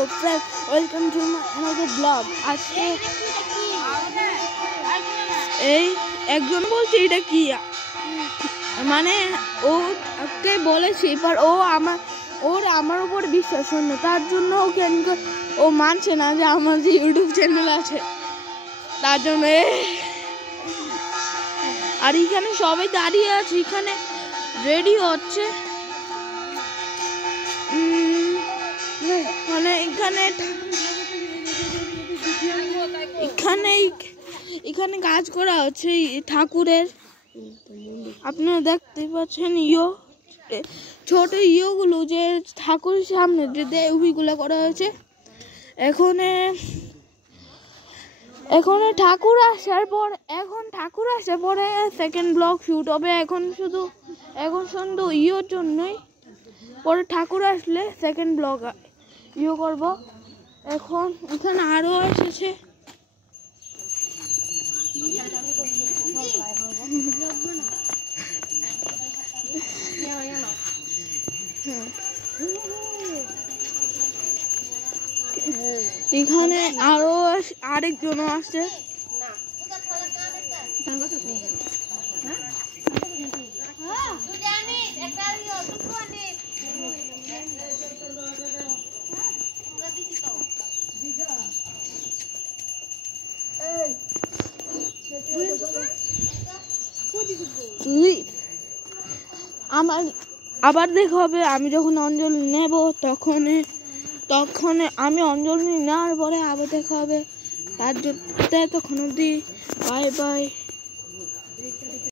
Welcome to my another blog. আজকে এই একজন বলছে এটা কি, মানে ওকে বলেছি, এবার ওর আমার উপর বিশ্বাস হয় না, তার জন্য ও মানছে না যে আমার যে ইউটিউব চ্যানেল আছে, তার জন্য। আর এখানে সবাই দাঁড়িয়ে আছে, এখানে রেডি হচ্ছে, মানে এখানে কাজ করা হচ্ছে ঠাকুরের। আপনারা দেখতে পাচ্ছেন ছোট ইয়োগুলো যে ঠাকুরের সামনে যে দেউবিগুলো করা হয়েছে। এখন ঠাকুর আসার পরে সেকেন্ড ব্লগ শুট হবে। এখন শুধু ইয়োর জন্যই, পরে ঠাকুর আসলে সেকেন্ড ব্লগ করব। এখন এখানে আরো এসেছে, এখানে আরো আরেকজন আসছে। আবার দেখা হবে আমি যখন অঞ্জলি নেব, তখন আমি অঞ্জলি নেওয়ার পরে আবার দেখা হবে। তার জন্য তখন অবধি বাই বাই।